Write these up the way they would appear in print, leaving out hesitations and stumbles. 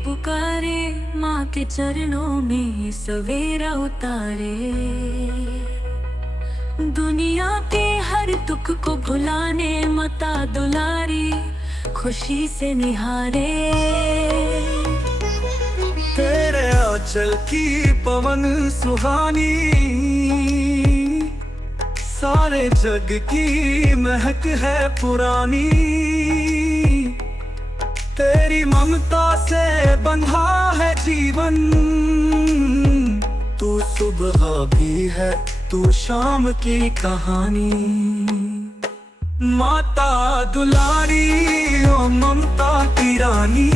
पुकारे, माँ के चरणों में सवेरा उतारे। दुनिया के हर दुख को भुलाने माता दुलारी खुशी से निहारे। तेरे आंचल की पवन सुहानी सारे जग की महक है पुरानी। तेरी ममता से बंधा है जीवन, तू सुबह भी है तू शाम की कहानी। माता दुलारी ओ ममता की रानी,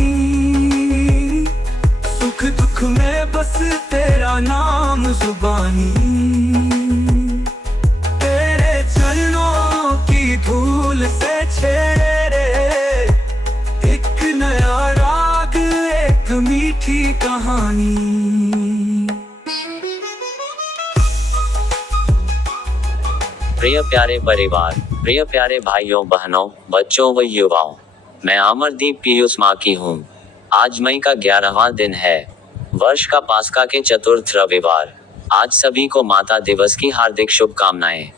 सुख दुख में बस तेरा नाम जुबानी। तेरे चरणों की धूल से छेड़े एक नया राग, एक मीठी कहानी। प्रिय प्यारे परिवार, प्रिय प्यारे भाइयों बहनों, बच्चों व युवाओं, मैं अमरदीप पीयूष माकी हूँ। आज मई का 11वां दिन है, वर्ष का पास्का के चतुर्थ रविवार। आज सभी को माता दिवस की हार्दिक शुभकामनाएं।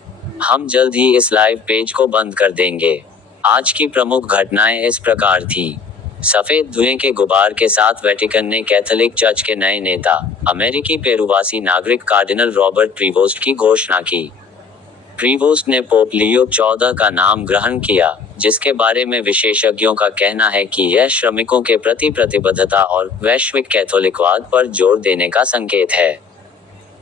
हम जल्द ही इस लाइव पेज को बंद कर देंगे। आज की प्रमुख घटनाएं इस प्रकार थी। सफेद धुएं के गुबार के साथ वेटिकन ने कैथोलिक चर्च के नए नेता, अमेरिकी पेरुवासी नागरिक कार्डिनल रॉबर्ट प्रीवोस्ट की घोषणा की। प्रीवोस्ट ने पोप लियो 14 का नाम ग्रहण किया, जिसके बारे में विशेषज्ञों का कहना है कि यह श्रमिकों के प्रति प्रतिबद्धता और वैश्विक कैथोलिकवाद पर जोर देने का संकेत है।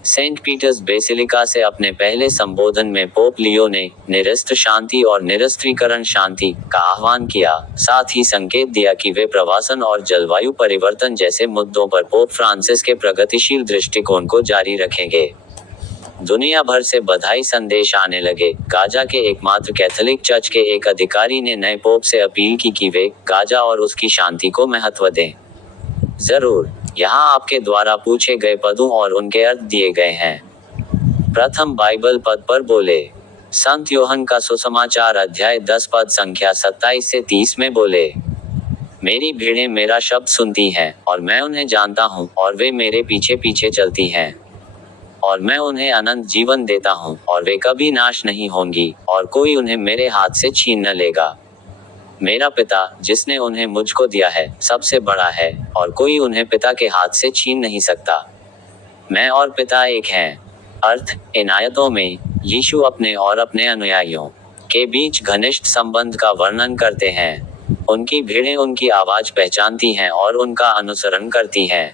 सेंट पीटर्स बेसिलिका से अपने पहले संबोधन में पोप लियो ने निरस्त्र शांति और निरस्त्रीकरण शांति का आह्वान किया, साथ ही संकेत दिया कि वे प्रवासन और जलवायु परिवर्तन जैसे मुद्दों पर पोप फ्रांसिस के प्रगतिशील दृष्टिकोण को जारी रखेंगे। दुनिया भर से बधाई संदेश आने लगे। गाजा के एकमात्र कैथोलिक चर्च के एक अधिकारी ने नए पोप से अपील की कि वे गाजा और उसकी शांति को महत्व दें। जरूर, यहाँ आपके द्वारा पूछे गए पदों और उनके अर्थ दिए गए हैं। प्रथम बाइबल पद पर बोले। संत योहन का सुसमाचार अध्याय 10 पद संख्या 27 से 30 में बोले, मेरी भीड़ें मेरा शब्द सुनती हैं, और मैं उन्हें जानता हूँ, और वे मेरे पीछे पीछे चलती हैं। और मैं उन्हें अनंत जीवन देता हूँ, और वे कभी नाश नहीं होंगी, और कोई उन्हें मेरे हाथ से छीन न लेगा। मेरा पिता जिसने उन्हें मुझको दिया है सबसे बड़ा है, और कोई उन्हें पिता के हाथ से छीन नहीं सकता। मैं और पिता एक हैं। अर्थ, इन आयतों में यीशु अपने और अपने अनुयायियों के बीच घनिष्ठ संबंध का वर्णन करते हैं। उनकी भीड़ें उनकी आवाज पहचानती हैं और उनका अनुसरण करती हैं।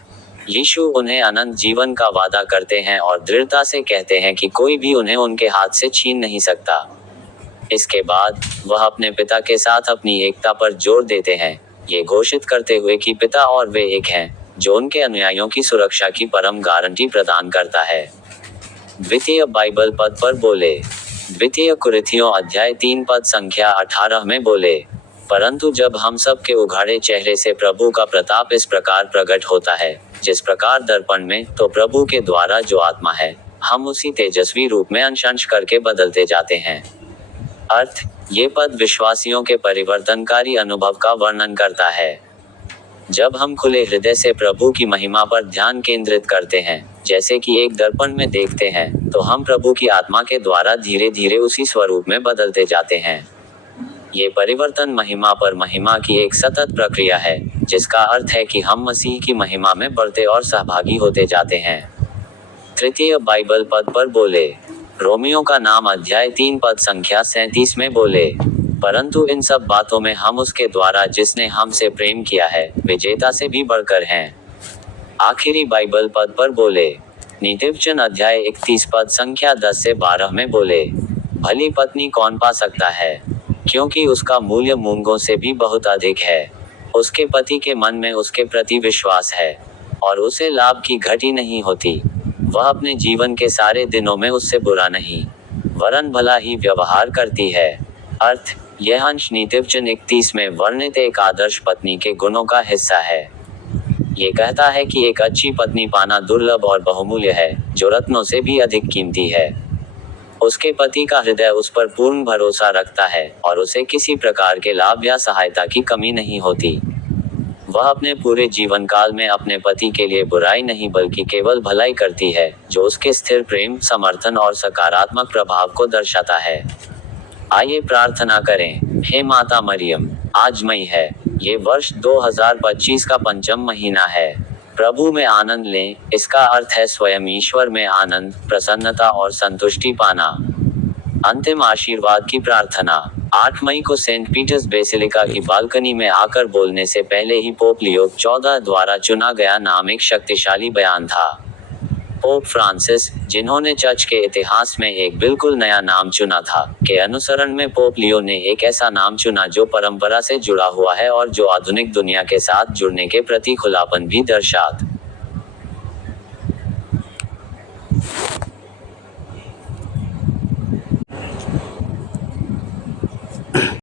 यीशु उन्हें अनंत जीवन का वादा करते हैं और दृढ़ता से कहते हैं कि कोई भी उन्हें उनके हाथ से छीन नहीं सकता। इसके बाद वह अपने पिता के साथ अपनी एकता पर जोर देते हैं, ये घोषित करते हुए कि पिता और वे एक हैं, जो उनके अनुयायियों की सुरक्षा की परम गारंटी प्रदान करता है। द्वितीय बाइबल पद पर बोले। द्वितीय कुरिन्थियों अध्याय 3 पद संख्या 18 में बोले, परंतु जब हम सब के उघाड़े चेहरे से प्रभु का प्रताप इस प्रकार प्रकट होता है, जिस प्रकार दर्पण में, तो प्रभु के द्वारा जो आत्मा है, हम उसी तेजस्वी रूप में अंश अंश करके बदलते जाते हैं। अर्थ, ये पद विश्वासियों के परिवर्तनकारी अनुभव का वर्णन करता है। जब हम खुले हृदय से प्रभु की महिमा पर ध्यान केंद्रित करते हैं, जैसे कि एक दर्पण में देखते हैं, तो हम प्रभु की आत्मा के द्वारा धीरे धीरे उसी स्वरूप में बदलते जाते हैं। ये परिवर्तन महिमा पर महिमा की एक सतत प्रक्रिया है, जिसका अर्थ है कि हम मसीह की महिमा में बढ़ते और सहभागी होते जाते हैं। तृतीय बाइबल पद पर बोले। रोमियो का नाम अध्याय 3 पद संख्या 37 में बोले, परंतु इन सब बातों में हम उसके द्वारा जिसने हमसे प्रेम किया है विजेता से भी बढ़कर हैं। आखिरी बाइबल पद पर बोले। नीतिवचन अध्याय 31 पद संख्या 10 से 12 में बोले, भली पत्नी कौन पा सकता है, क्योंकि उसका मूल्य मूंगों से भी बहुत अधिक है। उसके पति के मन में उसके प्रति विश्वास है, और उसे लाभ की घटी नहीं होती। वह अपने जीवन के सारे दिनों में उससे बुरा नहीं, वरन भला ही व्यवहार करती है। अर्थ, यह अंश नीतिवचन 31 में वर्णित एक आदर्श पत्नी के गुणों का हिस्सा है। ये कहता है कि एक अच्छी पत्नी पाना दुर्लभ और बहुमूल्य है, जो रत्नों से भी अधिक कीमती है। उसके पति का हृदय उस पर पूर्ण भरोसा रखता है, और उसे किसी प्रकार के लाभ या सहायता की कमी नहीं होती। वह अपने पूरे जीवन काल में अपने पति के लिए बुराई नहीं बल्कि केवल भलाई करती है, जो उसके स्थिर प्रेम, समर्थन और सकारात्मक प्रभाव को दर्शाता है। आइए प्रार्थना करें। हे माता मरियम, आज मई है। ये वर्ष 2025 का पंचम महीना है। प्रभु में आनंद लें, इसका अर्थ है स्वयं ईश्वर में आनंद, प्रसन्नता और संतुष्टि पाना। अंतिम आशीर्वाद की प्रार्थना। 8 मई को सेंट पीटर्स बेसिलिका की बालकनी में आकर बोलने से पहले ही पोप लियो 14 द्वारा चुना गया नाम एक शक्तिशाली बयान था। पोप फ्रांसिस, जिन्होंने चर्च के इतिहास में एक बिल्कुल नया नाम चुना था, के अनुसरण में पोप लियो ने एक ऐसा नाम चुना जो परंपरा से जुड़ा हुआ है और जो आधुनिक दुनिया के साथ जुड़ने के प्रति खुलापन भी दर्शाता